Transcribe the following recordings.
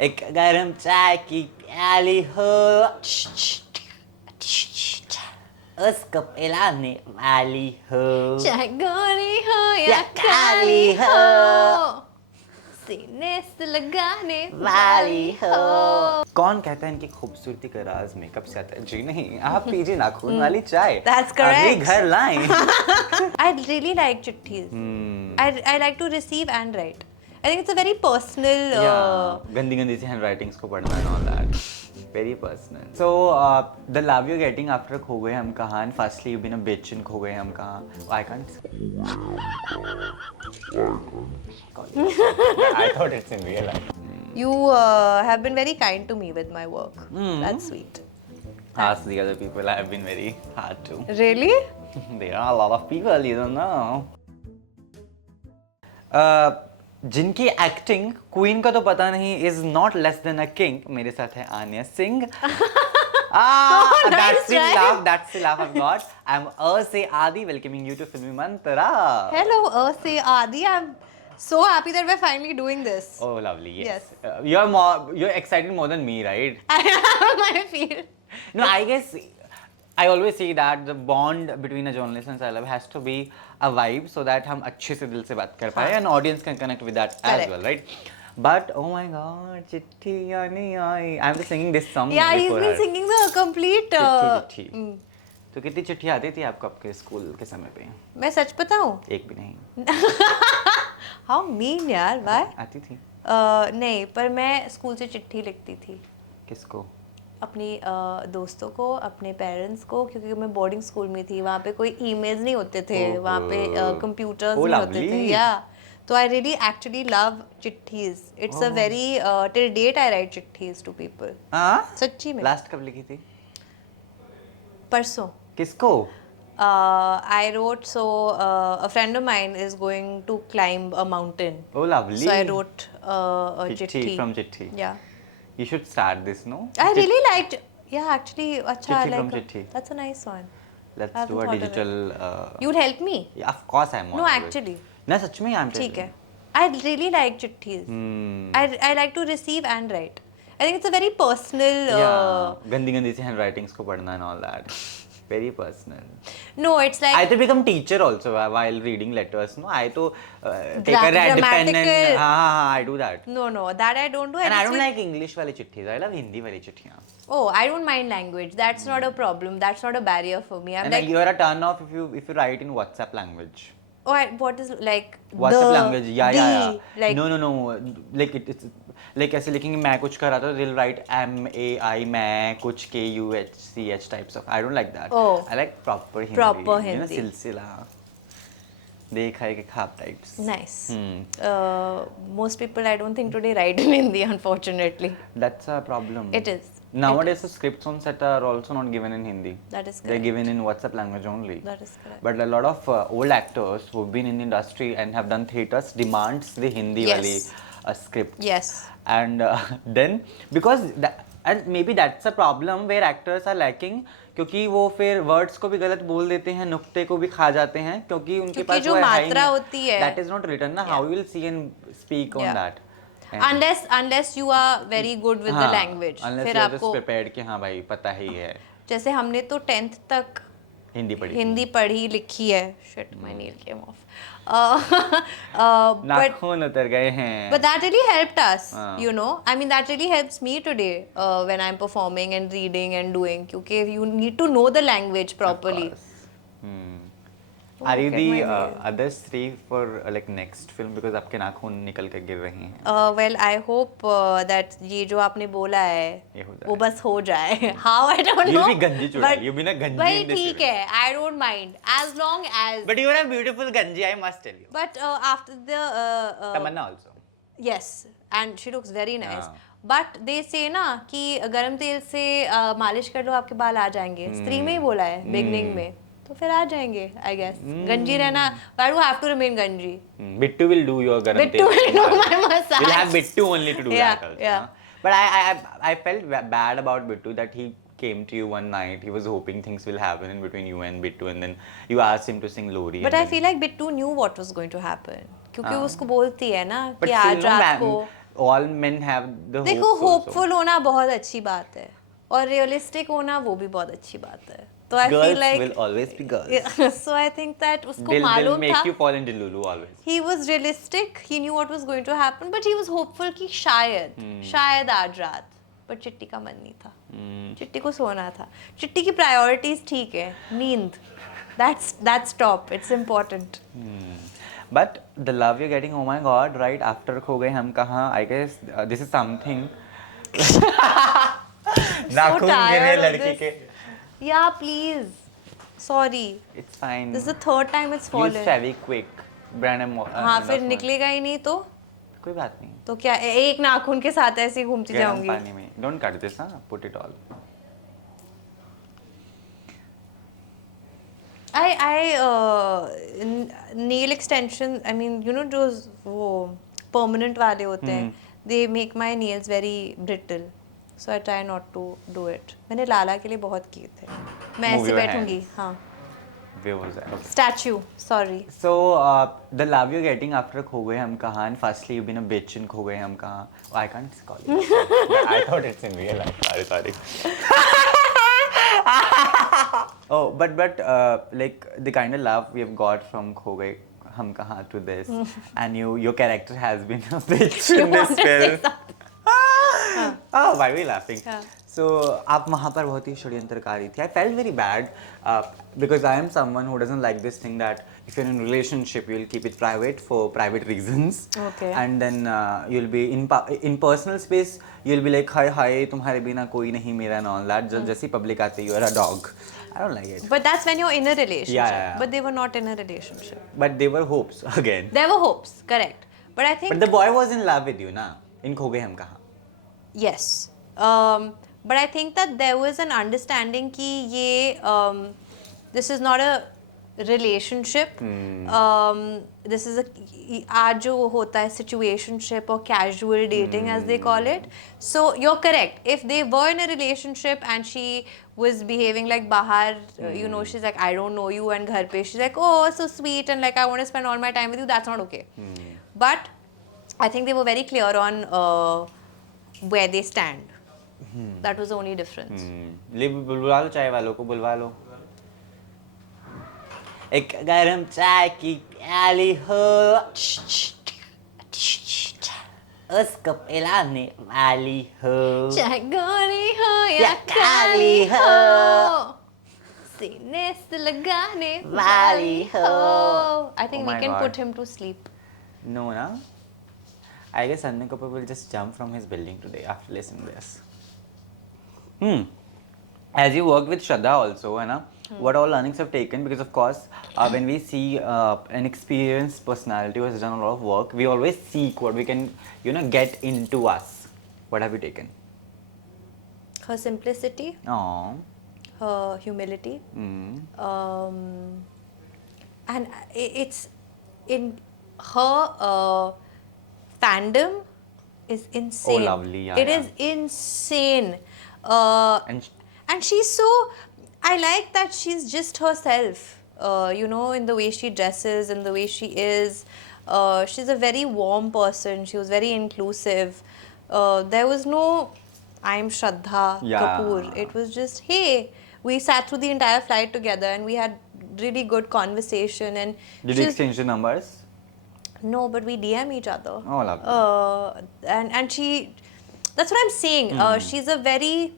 एक गरम चाय की प्याली हो, उसको पिलाने वाली हो, चाहे गोरी हो या या काली काली हो, हो, सीने से लगाने वाली हो। हो। कौन कहता है इनकी खूबसूरती का राज मेकअप से आता है? जी नहीं, आप पीजिए नाखून वाली चाय। That's अगली correct. घर लाएं। I really like chittis. I like to receive and write. I think it's a very personal. गंदी गंदी सी हैंडराइटिंग्स को पढ़ना and all that. Very personal. So, the love you're getting after खो गए हम कहाँ? And firstly, you've been a bitch in खो गए हम कहाँ? Oh, I can't. I thought it's in real life. You have been very kind to me with my work. That's sweet. Ask the other people. I've been very hard to. Really? There are a lot of people, you don't know. जिनकी acting queen का तो पता नहीं is not less than a king, मेरे साथ है Anya Singh. That's the laugh. That's the laugh I've got. I'm Say Adi, welcoming you to Filmy Mantra. Hello, say Adi. I'm so happy that we're finally doing this. Oh, lovely. Yes. Yes. You're excited more than me, right? I feel. No, I guess I always say that the bond between a journalist and celeb has to be a vibe so that हम अच्छे से दिल से बात कर पाए and audience can connect with that as Correct. well, right? But oh my God, चिट्ठी आने आई. I'm just singing this song Yeah, he's before been her. singing the complete. चिट्ठी. तो कितनी चिट्ठी आती थी आपको आपके स्कूल के समय पे? मैं सच बताऊं? एक भी नहीं. How mean यार, why? आती थी. नहीं, पर मैं स्कूल से चिट्ठी लिखती थी किसको? अपनी दोस्तों को, अपने पेरेंट्स को, क्योंकि मैं बोर्डिंग स्कूल में थी. वहाँ पे कोई ईमेल्स नहीं होते थे, वहाँ पे कंप्यूटर्स नहीं होते थे. या तो आई रियली एक्चुअली लव चिट्ठीज. It's a very till date I write चिट्ठीज टू पीपल. हाँ? सच्ची में. लास्ट कब लिखी थी? परसों. किसको? I wrote, so a friend of mine is going to climb a mountain. Oh, lovely. So I wrote a Chitti chitti. from Chitti. Yeah. You should start this, no? I really liked. Yeah, actually, acha, I Chitti from like. Chitti. That's a nice one. Let's I haven't do a thought of it. digital. You'd help me? Yeah, of course I'm on No, to it. actually. ना सच में I'm ठीक telling है. I really like chittis. I like to receive and write. I think it's a very personal. you. Yeah, गंदी गंदी सी handwritings को पढ़ना and all that. Very personal. No, it's like. I to become teacher also while reading letters. No, I to take a red pen and Grammatical. हाँ I do that. No, that I don't do. And I just don't feel- like English वाली चिट्ठीज. I love Hindi वाली चिट्ठियाँ. Oh, I don't mind language. That's not a problem. That's not a barrier for me. I'm And like, you're a turn off if you write in WhatsApp language. oh, what is like WhatsApp the, language, yeah. like No. Like it's like ऐसे लिखेंगे मैं कुछ कर रहा था, they'll write MAI मैं कुछ KUHCH types of. I don't like that. Oh. I like proper Hindi. Proper You know, Hindi. सिलसिला. देखा है कि खाप types. nice. Most people I don't think today write in Hindi, unfortunately. That's a problem. It is. Nowadays the scripts on set are also not given in Hindi. That is They're correct. given in WhatsApp language only. That is correct. But a lot of old actors who've been in the industry and have done theatres demands the Hindi Yes. wali script. Yes. And then because and maybe that's a problem where actors are lacking क्योंकि वो फिर words को भी गलत बोल देते हैं, नुक्ते को भी खा जाते हैं क्योंकि उनके क्योंकि पास जो वो है मात्रा होती है that is not written ना, how you will see and speak on Yeah. that. unless you are very good with the हाँ, language. unless फिर you are just आपको prepared कि हाँ भाई पता ही है जैसे हमने तो 10th तक हिंदी पढ़ी हिंदी पढ़ी लिखी है. Shit, my nail came off. But नाखून उतर गए हैं. But that really helped us, हाँ. you know. I mean, that really helps me today when I'm performing and reading and doing. क्योंकि you need to know the language properly. Are you look at the my nail. others three for like next film because आपके नाखून निकल कर गिर रहे हैं. Well, I hope that ये जो आपने बोला है ये हो जाए. वो बस हो जाए. How I don't know. You'll be गंजी चुड़ैल. But- You'll be ना गंजी भाई in this ठीक film. है. I don't mind as long as. But you are a beautiful ganji, I must tell you. But after the Tamanna also. yes, and she looks very nice. हाँ. But they से ना कि गरम तेल से मालिश कर लो आपके बाल आ जाएंगे. स्त्री में ही बोला है बिगनिंग में, तो फिर आ जाएंगे आई गेस. गंजी रहना, why do I have to remain गंजी? Bittu will do your garam Bittu tel will do massage. my massage. We'll have Bittu only to do Yeah, that also. yeah. huh? But I felt bad about Bittu that he came to you one night. He was hoping things will happen in between you and Bittu, and then you asked him to sing Lori. But and I then- feel like Bittu knew what was going to happen. क्योंकि वो उसको बोलती है ना But कि still, आज no, रात ma'am, को all men have the देखो hopes also. होपफुल होना बहुत अच्छी बात है और रियलिस्टिक होना वो भी बहुत अच्छी बात है. तो I Girls feel like will always be girls. so I think that उसको They'll मालूम make था. you fall into Lulu always. He was realistic. He knew what was going to happen, but he was hopeful कि शायद आज रात. पर चिट्टी का मन नहीं था. चिट्टी को सोना था. चिट्टी की प्रायोरिटीज ठीक है. नींद. That's top. It's important. But the love you're getting, oh my god, right after खो गए हम कहाँ, I guess this is something. नाखून गिरे tired of लड़की this. के. Yeah, please. Sorry. It's fine. This is the third time it's Use fallen. Fevikwik. Brand and हाँ फिर निकलेगा ही नहीं तो कोई बात नहीं. तो क्या एक नाखून के साथ ऐसे ही घूमती गरम जाऊंगी. पानी में. Don't cut this, huh? Put it all. Nail extension, I mean, you know those वो permanent वाले होते हैं. They make my nails very brittle. So I try not to do it. मैंने लाला के लिए बहुत किए थे. मैं Move ऐसे your बैठूंगी. hands. हाँ. Where was that? Okay. Statue. Sorry. So the love you're getting after खो गए हम कहाँ, and firstly you've been a bitch in खो गए हम कहाँ. Oh, I can't call it. I thought it's in real life. Sorry. Oh, but like the kind of love we have got from खो गए हम कहाँ to this, and your character has been a bitch in this film. Oh, why are we laughing? Yeah. So आप वहाँ पर बहुत ही षड्यंत्रकारी थी. I felt very bad because I am someone who doesn't like this thing that if you're in a relationship you'll keep it private for private reasons. Okay. And then you'll be in personal space you'll be like hi तुम्हारे बिना कोई नहीं मेरा and all that. जैसे public आते you are a dog. I don't like it. But that's when you're in a relationship. Yeah. But they were not in a relationship. But they were hopes again. There were hopes, correct. But I think But the boy was in love with you ना in खो गए हम कहाँ. yes. But I think that there was an understanding कि ये this is not a relationship. This is a आज जो होता है situationship or casual dating as they call it. So you're correct. If they were in a relationship and she was behaving like bahar, you know, she's like I don't know you, and घर पे she's like oh so sweet and like I want to spend all my time with you. That's not okay. But I think they were very clear on where they stand. That was the only difference. बुलवा लो चाय वालों को बुलवा लो. एक गरम चाय की प्याली हो उसको पिलाने वाली हो. चाहे गोरी हो या या काली काली हो, हो, सीने से लगाने वाली हो. I think Oh we my can God. put him to sleep. No, na? I guess Sanjay Kapoor will just jump from his building today after listening to this. As you worked with Shraddha also, है ना? What all learnings have taken? Because of course, when we see an experienced personality who has done a lot of work, we always seek what we can, get into us. What have you taken? Her simplicity, Oh. her humility, and it's in her fandom is insane. Oh, lovely, yeah, It yeah. is insane. And And she's so, I like that she's just herself, in the way she dresses and the way she is. She's a very warm person. She was very inclusive. There was no, I'm Shraddha Yeah. Kapoor. It was just, hey, we sat through the entire flight together and we had really good conversation. And did you she's- exchange the numbers? No, but we DM each other. Oh, lovely. And she, that's what I'm saying. She's a very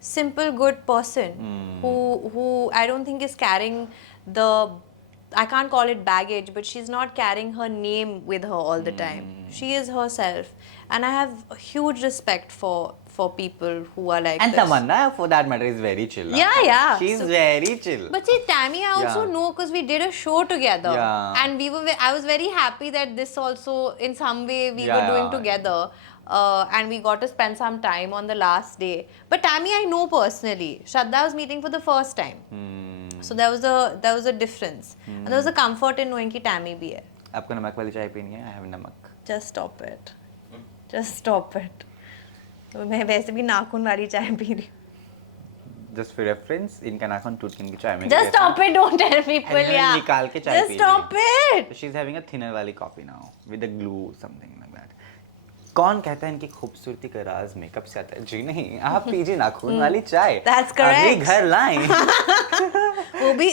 simple, good person who I don't think is carrying the, I can't call it baggage, but she's not carrying her name with her all the time. She is herself, and I have a huge respect for people who are like And this. Tamanna, for that matter, is very chill. na? Yeah. She's So- very chill. But see, Tammy, I also Yeah. know because we did a show together, Yeah. and I was very happy that this also, in some way, we were Yeah, doing yeah. together, and we got to spend some time on the last day. But Tammy, I know personally. Shraddha I was meeting for the first time, so there was a difference, and there was a comfort in knowing कि Tammy भी है. आपको नमक वाली चाय पीनी है? I have नमक. Just stop it. Just stop it. तो मैं वैसे भी नाखून वाली चाय पी रही हूँ. Just for reference, इनका नाखून टूट के इनकी चाय में Just stop it. Don't tell people. मैंने Yeah. निकाल के चाय Just पी stop ली. it. So she's having a thinner वाली coffee now with a glue something like that. कौन कहता है इनकी खूबसूरती का राज मेकअप से आता है? जी नहीं, आप पीजिए नाखून वाली चाय। That's अगली correct. घर लाएं। वो भी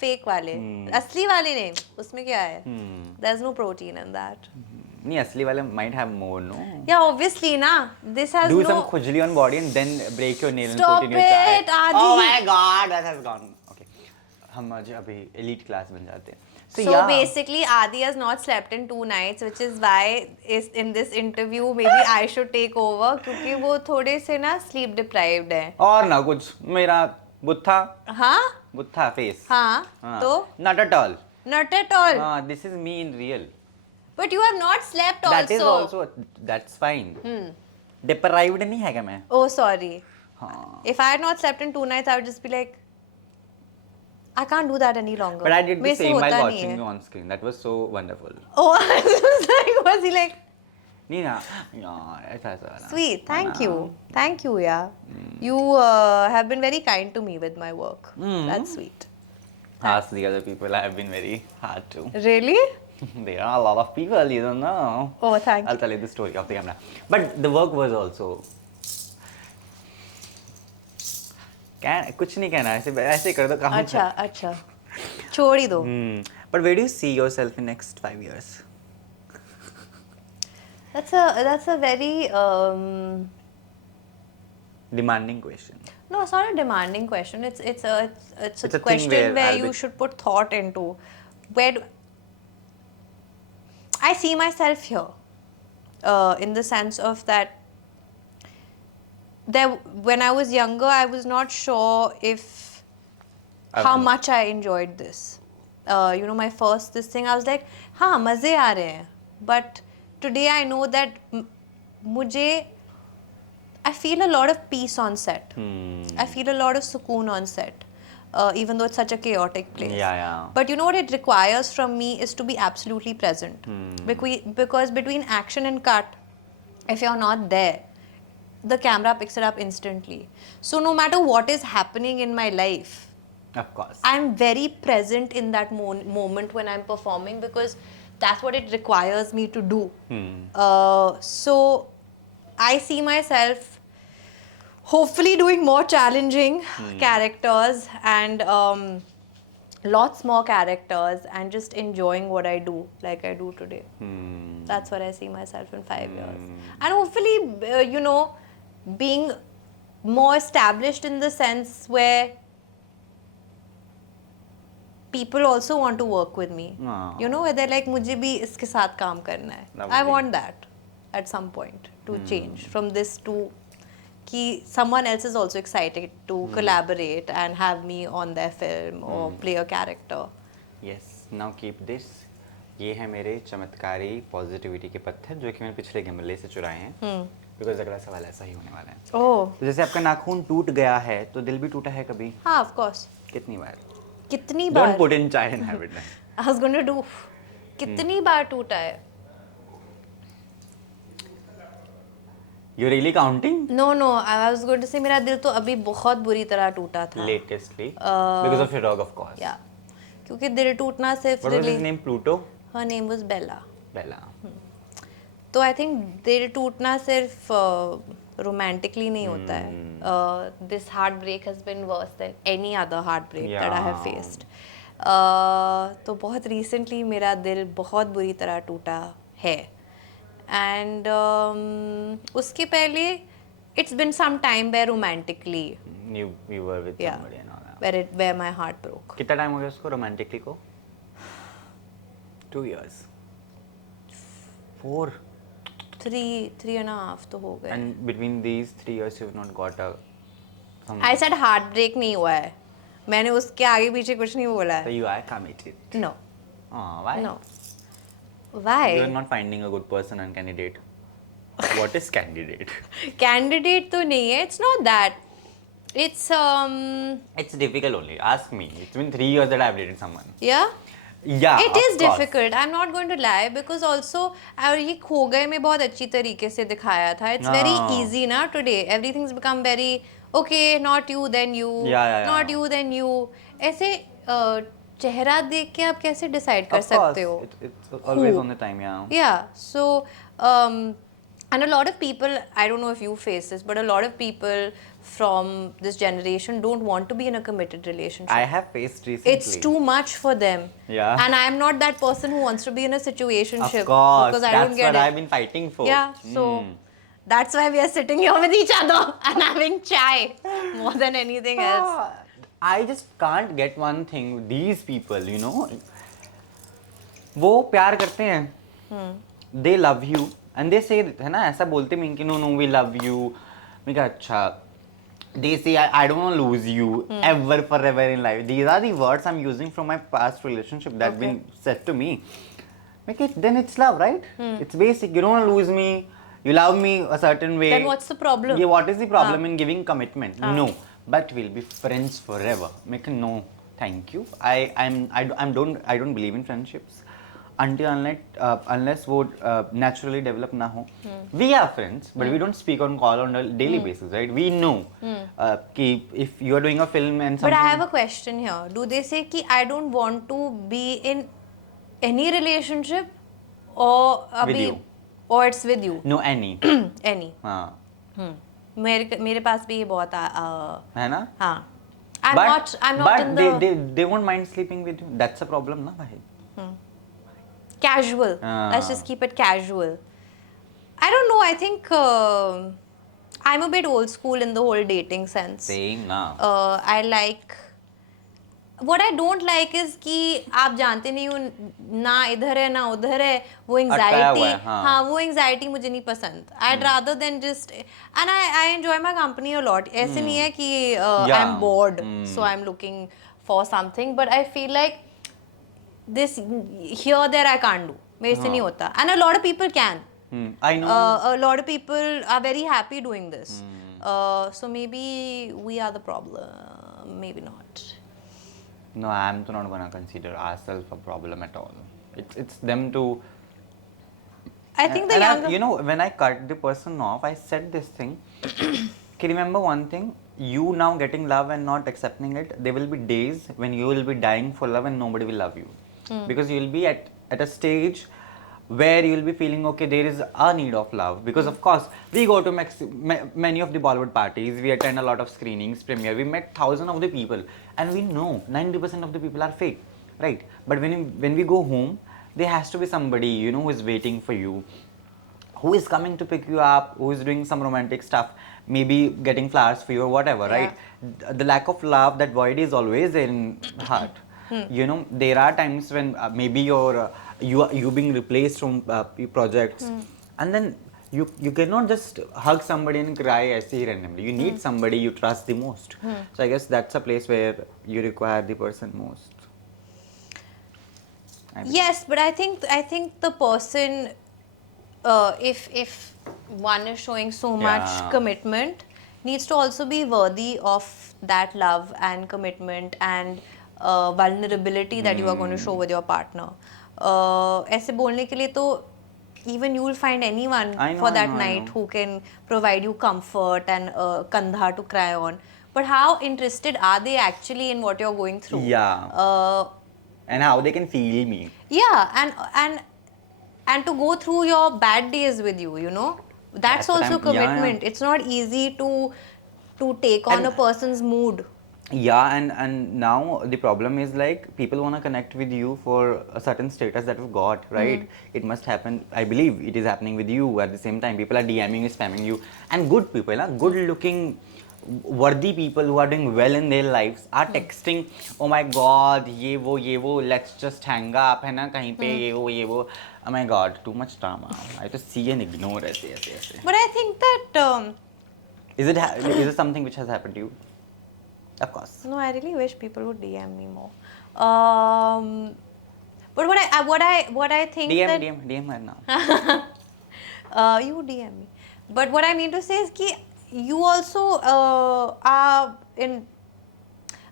फेक वाले, असली वाले नहीं, उसमें क्या है? There's no protein in that. नहीं, असली वाले might have more, no? Yeah, obviously ना, this has Do no. some khujli on body and then break your nail and Stop put in your chai. it, Adi. Oh my God, that has gone. Okay, हम आज अभी elite class बन जाते हैं. So yeah. basically, Adi has not slept in 2 nights, which is why is in this interview maybe I should take over क्योंकि वो थोड़े से ना sleep deprived है. और ना कुछ, मेरा बुत्था हाँ face. हाँ तो Not at all. not at all. This is me in real. But you have not slept also. That is also, that's fine. Deprived नहीं है क्या मैं? Oh sorry. हाँ. If I had not slept in 2 nights, I would just be like, I can't do that any longer. But I did the मेरे से same होता while नहीं watching है. you on screen. That was so wonderful. Oh, I was like, was he like? नहीं ना, यार ऐसा ना. Sweet, thank you, yeah. You have been very kind to me with my work. That's sweet. Ask the other people. I have been very hard to. Really? There are a lot of people, you don't know. Oh, thank I'll you. tell you the story off the camera. But the work was also. कुछ नहीं कहना, ऐसे कर दो काम. अच्छा छोड़ ही दो. But where do you see yourself in next 5 years? That's a very Demanding question. no, it's not a demanding question. It's a It's a thing question where where I'll you be- should put thought into. Where do I see myself here, in the sense of that. When I was younger, I was not sure if how much I enjoyed this. My first this thing, I was like, हाँ मज़े आ रहे हैं. But today I know that I feel a lot of peace on set. I feel a lot of sukoon on set, even though it's such a chaotic place. Yeah. But you know what it requires from me is to be absolutely present. Because between action and cut, if you're not there, the camera picks it up instantly. So no matter what is happening in my life, Of course. I'm very present in that moment when I'm performing because that's what it requires me to do. So I see myself hopefully doing more challenging characters and lots more characters and just enjoying what I do like I do today. That's what I see myself in 5 years. And hopefully, being more established in the sense where people also want to work with me. Where they're like, मुझे भी इसके साथ काम करना है. I want that at some point to change from this to कि someone else is also excited to collaborate and have me on their film or play a character. Yes, now keep this. ये है मेरे चमत्कारी positivity के पत्थर जो कि मैंने पिछले गमले से चुराए हैं. बिकॉज अगला सवाल ऐसा ही होने वाला है. Oh. तो जैसे आपका नाखून टूट गया है तो दिल भी टूटा है कभी? हाँ, of course. कितनी बार? कितनी बार? Don't put in child and habit. I was going to do. कितनी बार टूटा है? You're really counting? No, I was going to say मेरा दिल तो अभी बहुत बुरी तरह टूटा था. Latestly, because of your dog, of course. Yeah. क्योंकि दिल टूटना सिर्फ What was his name? Pluto? Her name was Bella. Bella. तो आई थिंक दिल टूटना सिर्फ रोमांटिकली नहीं होता है. This heart break has been worse than any other heart break that I have faced. तो बहुत रिसेंटली मेरा दिल बहुत बुरी तरह टूटा है. एंड उसके पहले it's been some time where romantically You were with somebody and all that. where my heart broke. कितना टाइम हो गया उसको रोमांटिकली को? 2 years. 4. 3.5 तो हो गए. And between these 3 years, you've not got a. I said heart break नहीं हुआ है. मैंने उसके आगे पीछे कुछ नहीं बोला So है. you are committed. No. Why? No. Why? You are not finding a good person and candidate. What is candidate? Candidate तो नहीं है. It's not that. It's It's difficult only. Ask me. It's been 3 years that I've dated someone. yeah. Yeah. It of is course. difficult. I'm not going to lie because also और ये खो गए में बहुत अच्छी तरीके से दिखाया था. It's very easy ना today. Everything's become very okay. Not you then you. Yeah. Not you then you. ऐसे चेहरा देख के आप कैसे डिसाइड कर Of course. सकते हो? It's always on the time, yeah. Yeah. So And a lot of people, I don't know if you face this, but a lot of people from this generation don't want to be in a committed relationship. I have faced recently. It's too much for them. Yeah. And I'm not that person who wants to be in a situationship. Of course, because I that's don't get what it. I've been fighting for. Yeah, so that's why we are sitting here with each other and having chai more than anything else. I just can't get one thing. These people, you know, वो प्यार करते हैं. They love you and they say, है ना, ऐसा बोलते हैं कि no, we love you. मैं कहा अच्छा. They say I don't want to lose you ever forever in life. These are the words I'm using from my past relationship that been said to me. Make it, then it's love, right? It's basic. You don't want to lose me. You love me a certain way. Then what's the problem? Yeah, what is the problem in giving commitment? No, but we'll be friends forever. Make no, thank you. I don't believe in friendships until unless वो naturally develop ना हो. We are friends, but we don't speak on call on a daily basis, right? We know कि if you are doing a film and something. But I have a question here. Do they say कि I don't want to be in any relationship or With you. or it's with you? No, any. Any. हाँ. मेरे पास भी ये बहुत है ना? हाँ. I'm not in the they won't mind sleeping with you. That's a problem ना भाई. Casual. Let's just keep it casual. I don't know. I think I'm a bit old school in the whole dating sense. Same ना. I like. What I don't like is कि आप जानते नहीं हो ना इधर है ना उधर है वो anxiety हाँ वो anxiety मुझे नहीं पसंद. I'd rather than just and I enjoy my company a lot. ऐसे नहीं है कि I'm bored so I'm looking for something, but I feel like this here there I can't do. मेरे से नहीं होता. And a lot of people can. I know. A lot of people are very happy doing this. So maybe we are the problem. Maybe not. No, I'm not gonna consider ourselves a problem at all. It's them to. I think the and younger. you know, when I cut the person off, I said this thing. Can you remember one thing? You now getting love and not accepting it. There will be days when you will be dying for love and nobody will love you, because you will be at a stage where you will be feeling okay, there is a need of love, because of course we go to many of the Bollywood parties, we attend a lot of screenings, premiere, we met thousands of the people and we know 90% of the people are fake, right? But when we go home, there has to be somebody, you know, who is waiting for you, who is coming to pick you up, who is doing some romantic stuff, maybe getting flowers for you or whatever, right? The lack of love, that void is always in heart. You know, there are times when maybe you being replaced from projects, and then you cannot just hug somebody and cry as randomly. You need somebody you trust the most. So I guess that's a place where you require the person most. Yes, but I think the person, if one is showing so much commitment, needs to also be worthy of that love and commitment and vulnerability that you are going to show with your partner. ऐसे बोलने के लिए तो even you will find anyone for that night who can provide you comfort and kandha to cry on. But how interested are they actually in what you're going through? Yeah. And how they can feel me. Yeah, and to go through your bad days with you, you know, that's also commitment. It's not easy to take on a person's mood. Yeah, and now the problem is like people want to connect with you for a certain status that you've got, right? It must happen. I believe it is happening with you at the same time. People are DMing you, spamming you, and good people, good-looking, worthy people who are doing well in their lives are texting. Oh my God, ये वो, let's just hang up, है ना कहीं पे ये वो. Oh my God, too much drama. I just see and ignore ऐसे. But I think that is it something which has happened to you? Of course. No, I really wish people would DM me more. But what I think DM her now. You DM me. But what I mean to say is that you also are in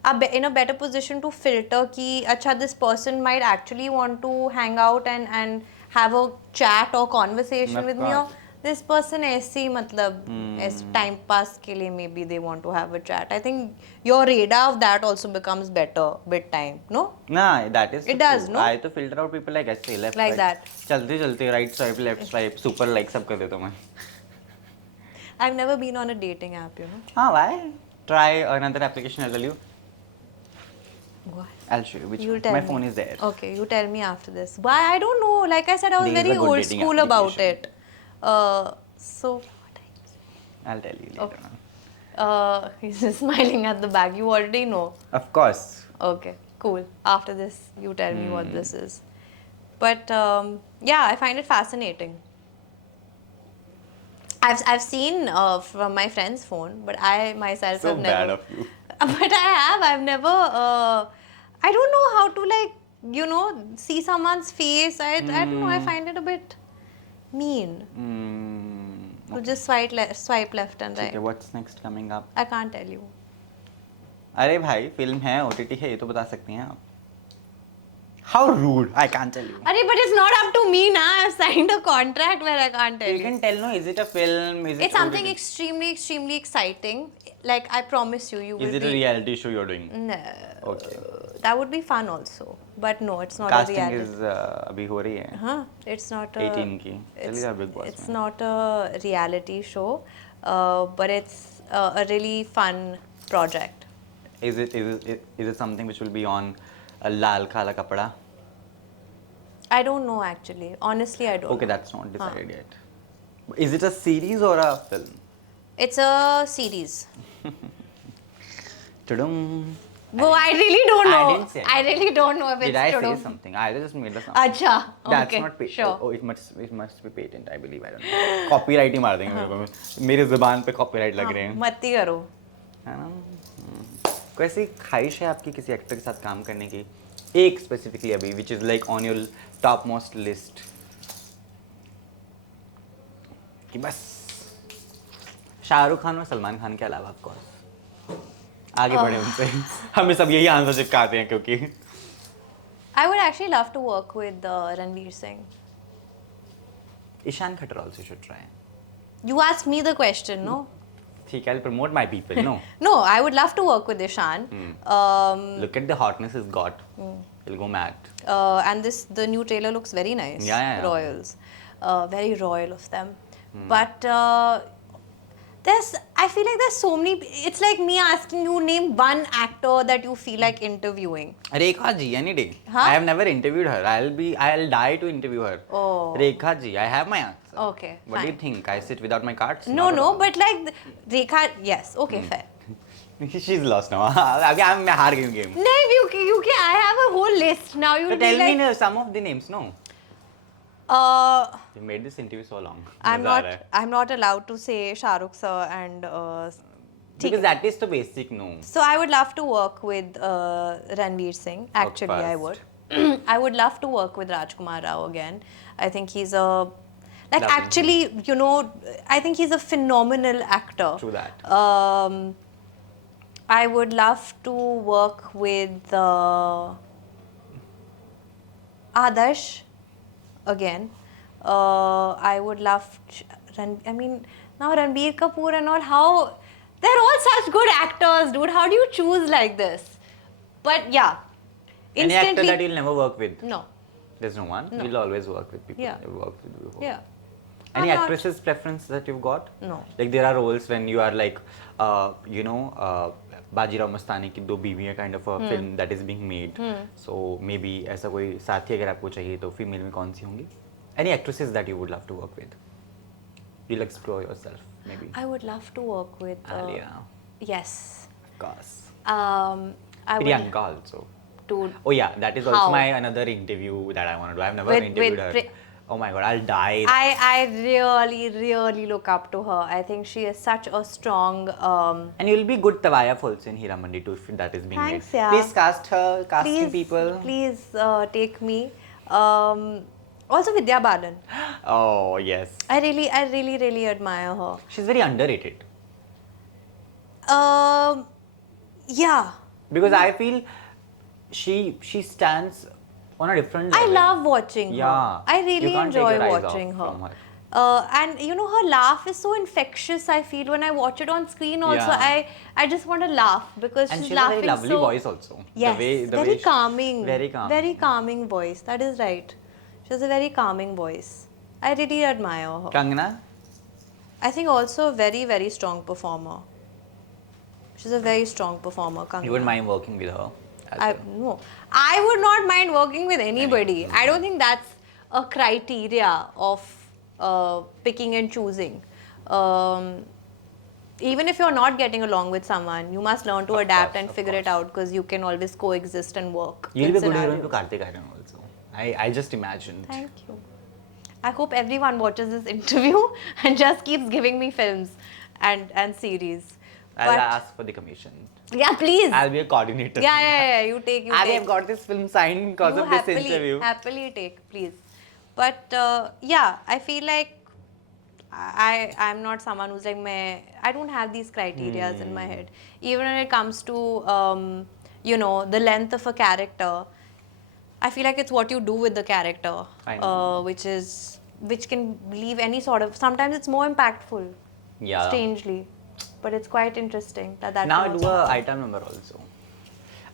a better position to filter कि अच्छा this person might actually want to hang out and have a chat or conversation with me, or this person ऐसे ही मतलब ऐसे time pass के लिए maybe they want to have a chat. I think your radar of that also becomes better with time, no? Nah, that is It does, true. no? I तो filter out people like ऐसे left Like right. that. चलते चलते right swipe left swipe super like सब कर देता हूँ मैं. I've never been on a dating app, you know. हाँ, why? Try another application. I'll tell you. What? I'll show you which You'll one. tell My me. phone is there. Okay, you tell me after this. Why? I don't know. Like I said, I was There is very a good old dating school about application. it. So, I'll tell you later Okay. on. He's just smiling at the back. You already know. Of course. Okay, cool. After this, you tell me what Hmm. this is. But yeah, I find it fascinating. I've seen from my friend's phone, but I myself So have bad never. of you. But I've never. I don't know how to see someone's face. I don't know. I find it a bit mean to just swipe left and ठीक right. है, what's next coming up? I can't tell you. अरे भाई film है OTT है ये तो बता सकती हैं आप. How rude! I can't tell you. Arey, but it's not up to me, na. I've signed a contract where I can't tell You you. can tell, no? Is it a film? Is it It's something OTT? extremely, extremely exciting. Like I promise you, you will Is it be. a reality show you're doing? No. Okay. That would be fun also, but no, it's not Casting a reality. is अभी हो रही है. Huh? It's not a. 18 की. चली जा Big Boss It's में. not a reality show, but it's a really fun project. Is it something which will be on Lal Kala Kapda? I don't know actually. Honestly, I don't. Okay, know. that's not decided yet. Is it a series or a film? It's a series. Tudum. Well, I really don't know. I didn't say I really don't know if Did it's I say tudum. something? I just made a sound. Acha. That's Okay. not patent. Sure. Oh, it must be patent. I believe. I don't know. Copyright ही मार देंगे मेरे को. मेरे जुबान पे copyright लग रहे हैं. मत ही करो. है ना? कोई ऐसी ख्वाहिश है आपकी किसी एक्टर के साथ काम करने की? एक स्पेसिफिकली अभी, which is like on your topmost list. कि बस शाहरुख खान और सलमान खान के अलावा ऑफ कोर्स आगे बढ़े उनसे. हमें सब यही आंसर चिपकाते हैं क्योंकि I would actually love to work with Ranveer Singh. Ishan Khattar also should try. You asked me the question, no? ठीक है, I'll promote my people. No. No, I would love to work with Ishan. Look at the hotness he's got. He'll go mad. And the new trailer looks very nice. Yeah. Royals, very royal of them. But I feel like there's so many. It's like me asking you name one actor that you feel like interviewing. Rekha ji, any day. Huh? I have never interviewed her. I'll die to interview her. Oh. Rekha ji, I have my answer. Okay, What do you fine. think? I sit without my cards? No, Not at all. but like Rekha, yes, okay, fair. She's lost now. अभी मैं हार गई हूँ game. No, you can. I have a whole list now. You'll So be tell like, me some of the names. No. uh, You made this interview so long. I'm मजा आ not. रहा है. I'm not allowed to say Shah Rukh sir and. Because that is the basic no. So I would love to work with Ranveer Singh. Actually, I would. first. I would love to work with Rajkumar Rao again. I think he's a like Lovely. actually, I think he's a phenomenal actor. True that. I would love to work with Adarsh again. I would love. I mean, now Ranbir Kapoor and all. How they're all such good actors, dude. How do you choose like this? But yeah, Any actor instantly. that you'll never work with? No. There's no one. No. You'll always work with people Yeah. you've worked with before. Yeah. Any I'm not- actresses preference that you've got? No. Like there are roles when you are like, Bajirao Mastani की दो बीवियां kind of a film that is being made. So maybe ऐसा कोई साथी अगर आपको चाहिए तो female में कौन सी होंगी? Any actresses that you would love to work with? You'll explore yourself maybe. I would love to work with. Alia, Yes. of course. I would. Priyanka also. Dude. Oh yeah, that is also How? my another interview that I want to do. I've never With- interviewed with her. Oh my god, I'll die. I really, really look up to her. I think she is such a strong. And you'll be good Tawaya also in Hira Mandi too if that is being Thanks, made. yeah. Please cast her, casting people. Please take me. Also Vidya Balan. Oh yes. I really, really admire her. She's very underrated. Yeah. Because I feel she stands on a different I level. love watching her. Yeah. I You really can't take enjoy your eyes off watching her. from her. And you know, her laugh is so infectious. I feel when I watch it on screen. Also, Yeah. I just want to laugh because And she's she has a laughing very lovely so. voice also. Yes, The very way she- calming. Very calming. Very calming voice. That is right. She has a very calming voice. I really admire her. Kangana? I think also a very, very strong performer. She's a very strong performer, Kangana. You wouldn't mind working with her? as well? No, I would not mind working with anybody. I don't think that's a criteria of picking and choosing. Um, even if you're not getting along with someone, you must learn to Of adapt course, and of figure it course. out because you can always coexist and work. You'll in be a good heroine scenarios. to Kartik Aaryan also. I just imagined. Thank you. I hope everyone watches this interview and just keeps giving me films and series. I'll But ask for the commission. yeah, please. I'll be a coordinator. Yeah. You take. I have got this film signed because You of this interview. happily take, please. But yeah, I feel like I'm not someone who's like I don't have these criterias in my head. Even when it comes to you know, the length of a character, I feel like it's what you do with the character, I know. which can leave any sort of. Sometimes it's more impactful. Yeah. Strangely, but it's quite interesting that Now can do also a happen. item number also.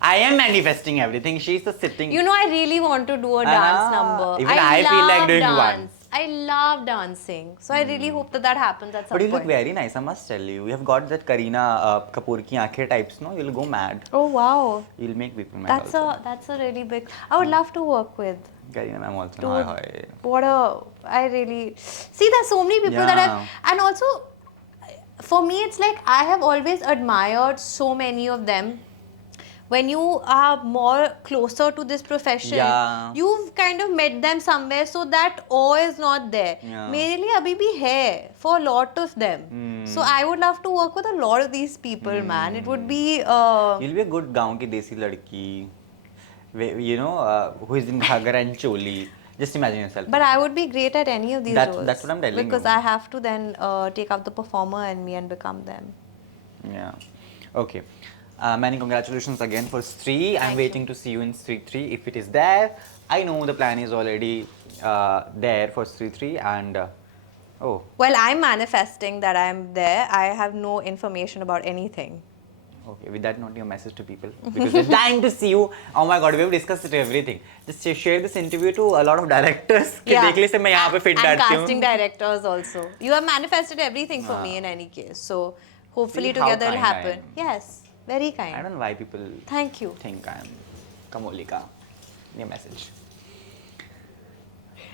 I am manifesting everything. She's the sitting. You know, I really want to do a Ah, dance number. even I feel like love doing one. dance. I love dancing. So I really hope that happens at some But you point. look very nice, I must tell you. You have got that Kareena Kapoor ki aankhein types, no? You'll go mad. Oh wow. You'll make people mad also. That's a really big. I would love to work with. Kareena ma'am also. Dude, Hi, hi. What a. I really. See, there's so many people that Yeah. I've. And also, for me, it's like I have always admired so many of them. When you are more closer to this profession, Yeah. you've kind of met them somewhere, so that awe is not there. Yeah. मेरे लिए अभी भी है for a lot of them. So I would love to work with a lot of these people, man. It would be. You'll be a good गांव की देसी लड़की. You know, who is in Ghagara and Choli. Just imagine yourself. But I would be great at any of these roles. That's what I'm telling because you. I have to then take out the performer in me and become them. Yeah. Okay. Many congratulations again for Stree. I'm Thank waiting to see you in Stree 3 if it is there. I know the plan is already there for Stree 3 and oh. Well, I'm manifesting that I'm there. I have no information about anything. Okay, with that note, your message to people because they're dying to see you. Oh my God, we've discussed everything. Just share this interview to a lot of directors. कि देख ले से मैं यहाँ पे fit and बैठती हूँ. casting directors also. You have manifested everything for me in any case. So hopefully See how together it'll kind I happen. am. Yes, very I kind. don't know why people Thank you. think I'm Kamolika. Your message.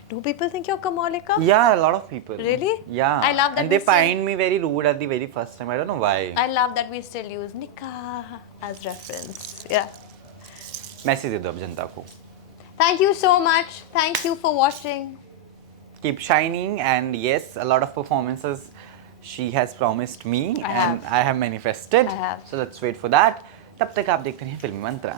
Do people think you're Kamolika? Yeah, a lot of people. Really? Yeah. I love that And they we still- find me very rude at the very first time. I don't know why. I love that we still use Nika as reference. Yeah. Message दे दो अब जनता को. Thank you so much. Thank you for watching. Keep shining and yes, a lot of performances she has promised me I and have. I have manifested. I have. So let's wait for that. तब तक आप देखते रहिए फिल्मी मंत्रा.